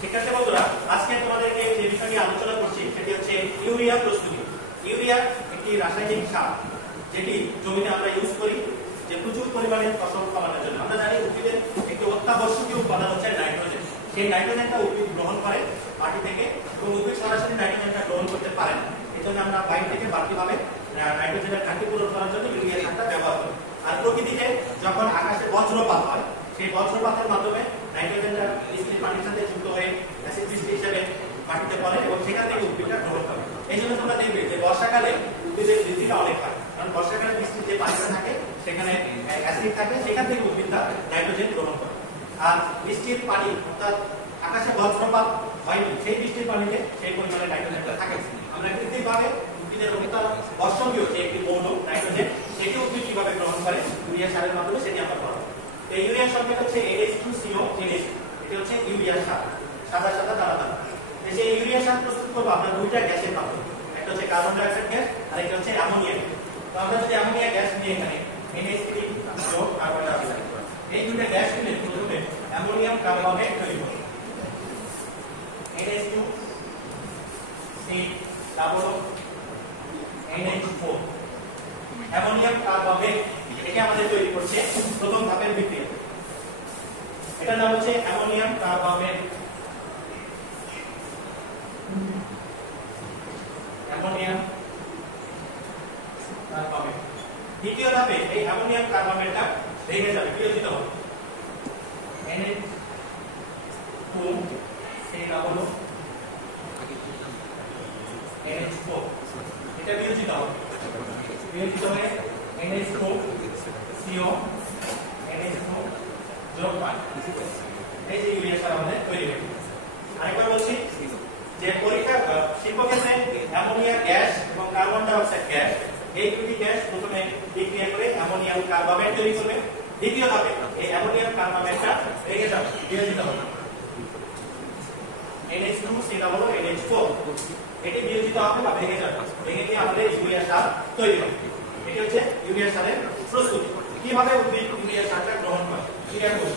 শিক্ষার্থী বন্ধুরা, আজকে তোমাদেরকে যে বিষয় নিয়ে আলোচনা করছি সেটি হচ্ছে ইউরিয়া প্রস্তুতি। ইউরিয়া একটি রাসায়নিক সার যেটি জমিতে আমরা ইউজ করি যে প্রচুর পরিমাণে ফসল ফলানোর জন্য। আমরা জানি উদ্ভিদের একটি অত্যাবশ্যকীয় উপাদান হচ্ছে নাইট্রোজেন। সেই নাইট্রোজেনটা উদ্ভিদ গ্রহণ করে মাটি থেকে, এবং উদ্ভিদ সরাসরি নাইট্রোজেনটা গ্রহণ করতে পারে না। এই জন্য আমরা বাইরে থেকে বাড়তিভাবে নাইট্রোজেনের ঘাটতি পূরণ করার জন্য ইউরিয়া সারটা ব্যবহার করি। আর প্রকৃতিতে যখন আকাশে বজ্রপাত হয়, সেই বজ্রপাতের মাধ্যমে নাইট্রোজেনটা বৃষ্টির পানির সাথে যুক্ত হয়ে অ্যাসিড বৃষ্টি হিসেবে মাটিতে পড়ে এবং সেখান থেকে উদ্ভিদটা গ্রহণ করে। এই জন্য তোমরা দেখবে যে বর্ষাকালে উদ্ভিদের বৃদ্ধিটা অনেক হয়, কারণ বর্ষাকালে বৃষ্টির যে পানিটা থাকে সেখানে অ্যাসিড থাকে, সেখান থেকে উদ্ভিদটা নাইট্রোজেন গ্রহণ করে। আর বৃষ্টির পানি অর্থাৎ আকাশে বজ্রপাত হয়নি, সেই বৃষ্টির পানিতে সেই পরিমাণে নাইট্রোজেনটা থাকে। আমরা কৃত্রিমভাবে উদ্ভিদের বর্ষণীয় যে একটি মৌল নাইট্রোজেন, সেটি উদ্ভিদ কিভাবে গ্রহণ করে ইউরিয়া সারের মাধ্যমে সেটি আমরা পড়াবো। এই ইউরিয়া সংকেত হচ্ছে NH2CO NH, এটি হচ্ছে ইউরিয়া সার, সাদা সাদা দানা দানা। এই ইউরিয়া সার প্রস্তুত করবো আমরা দুইটা গ্যাসের মাধ্যমে, একটা হচ্ছে কার্বন ডাই অক্সাইড গ্যাস আর একটা হচ্ছে অ্যামোনিয়া। তো আমরা যদি অ্যামোনিয়া গ্যাস নিয়ে এখানে NH3 যোগ কার্বন ডাই অক্সাইড, এই দুইটা গ্যাস মিলে প্রথমে অ্যামোনিয়াম কার্বনেট তৈরি হবে। NH2 C double NH4 ammonium carbonate, এটা আমাদের তৈরি করছে প্রথম ধাপের বিক্রিয়া। এটার নাম হচ্ছে অ্যামোনিয়াম কার্বনেট। Ammonium carbonate. দ্বিতীয় ধাপে এই অ্যামোনিয়াম কার্বনেটটা ভেঙে যাবে, বিয়োজিত হবে। NH2 সেই ডাবল NH4, এটা বিয়োজিত হবে, বিয়োজিত হয়ে NH2 CO NH2 যোগ পাই। এই যে ইউরিয়া সার আমাদের তৈরি হয়ে গেছে। আরেকবার বলছি যে পরীক্ষা শিল্পক্ষেত্রে অ্যামোনিয়া গ্যাস এবং কার্বন ডাই অক্সাইড গ্যাস, এই দুটি গ্যাস প্রথমে বিক্রিয়া করে অ্যামোনিয়াম কার্বনেট তৈরি করবে। দ্বিতীয় ধাপে এই অ্যামোনিয়াম কার্বনেটটা ভেঙে যাবে, বিয়োজিত হবে। NH2 COO NH4, এটি বিয়োজিত হবে বা ভেঙে যাবে, ভেঙে গিয়ে আমাদের ইউরিয়া সার তৈরি হবে। এটি হচ্ছে ইউরিয়া সারের প্রস্তুতি। কিভাবে উদ্ভিদ ইউরিয়া সারটা গ্রহণ করে ক্লিয়ার করব।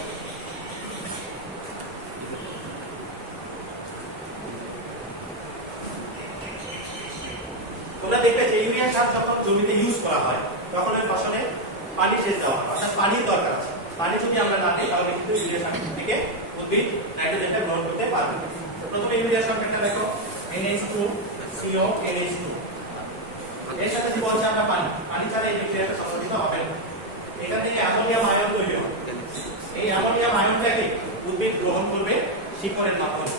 তোমরা দেখবে যে ইউরিয়া সার যখন জমিতে ইউজ করা হয় তখন ওই ফসলে পানি সেচ দেওয়া হয়, অর্থাৎ পানির দরকার আছে। পানি যদি আমরা না দিই তাহলে কিন্তু ইউরিয়া সার থেকে উদ্ভিদ নাইট্রোজেনটা গ্রহণ করতে পারবে না। প্রথমে ইউরিয়া সংকেতটা দেখো NH2 CO NH2, এর সাথে কি বলছে আমরা পানি, পানি ছাড়া এই বিক্রিয়াটা সংঘটিত হবে না। এখান থেকে অ্যামোনিয়াম আয়ন তৈরি হবে। এই অ্যামোনিয়াম আয়নটাকে উদ্ভিদ গ্রহণ করবে শিকড়ের মাধ্যমে,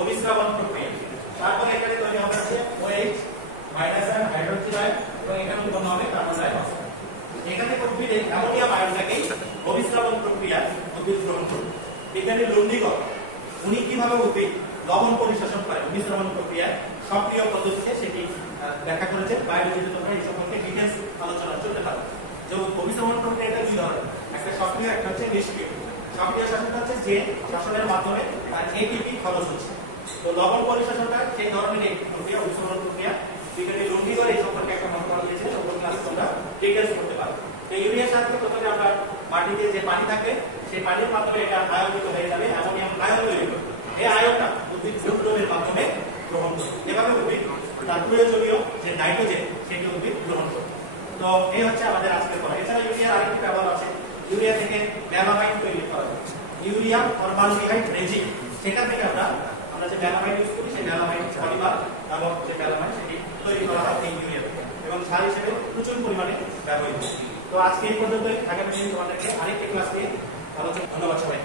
অভিস্রাবণ প্রক্রিয়া। তারপরে এখানে তৈরি হবে হচ্ছে OH minus ion, hydrogen ion, এবং এখানে উৎপন্ন হবে কার্বন ডাই অক্সাইড। এখানে উদ্ভিদ অ্যামোনিয়াম আয়নটাকে অভিস্রাবণ প্রক্রিয়া উদ্ভিদ গ্রহণ করবে। বিজ্ঞানী লন্ডিকর উনি কিভাবে উদ্ভিদ লবণ পরিশোষণ করে অভিস্রাবণ প্রক্রিয়া সক্রিয় পদ্ধতিতে সেটি ব্যাখ্যা করেছেন। বায়োলজিতে তোমরা এই সম্পর্কে ডিটেইলস আলোচনা চলতে পারো। যে অভিস্রাবণ প্রক্রিয়াটা দুই ধরনের, একটা সক্রিয়, একটা হচ্ছে নিষ্ক্রিয়। সক্রিয় শাসনটা হচ্ছে যে শাসনের মাধ্যমে ATP খরচ হচ্ছে। তো লবণ পরিশোষণটা সেই ধরনের একটি প্রক্রিয়া, অভিস্রাবণ প্রক্রিয়া। বিজ্ঞানী লন্ডিকর এই সম্পর্কে একটা মতবাদ দিয়েছেন, ওপর ক্লাসে তোমরা ডিটেইলস করতে পারো। তো ইউরিয়া সারকে প্রথমে আমরা মাটিতে যে পানি থাকে সেই পানির মাধ্যমে এটা আয়নিত হয়ে যাবে, অ্যামোনিয়াম আয়ন তৈরি করবে। এই আয়নটা উদ্ভিদ ফ্লোরোডের মাধ্যমে গ্রহণ করবে। এভাবে উদ্ভিদ তার প্রয়োজনীয় যে নাইট্রোজেন সেটি উদ্ভিদ গ্রহণ করবে। তো এই হচ্ছে আমাদের আজকের পড়া। এছাড়া ইউরিয়ার আরেকটি ব্যবহার আছে, ইউরিয়া থেকে মেলামাইন তৈরি করা যায়, ইউরিয়া ফরমালডিহাইড রেজিন। সেখান থেকে আমরা যে মেলামাইন ইউজ করি সেই মেলামাইন পলিমার নামক যে মেলামাইন সেটি তৈরি করা হয় এই ইউরিয়া থেকে, এবং সার হিসেবে প্রচুর পরিমাণে ব্যবহৃত। তো আজকে এই পর্যন্তই। আগামী দিন তোমাদেরকে আরেকটি ক্লাস নিয়ে আলোচনা। ধন্যবাদ সবাই।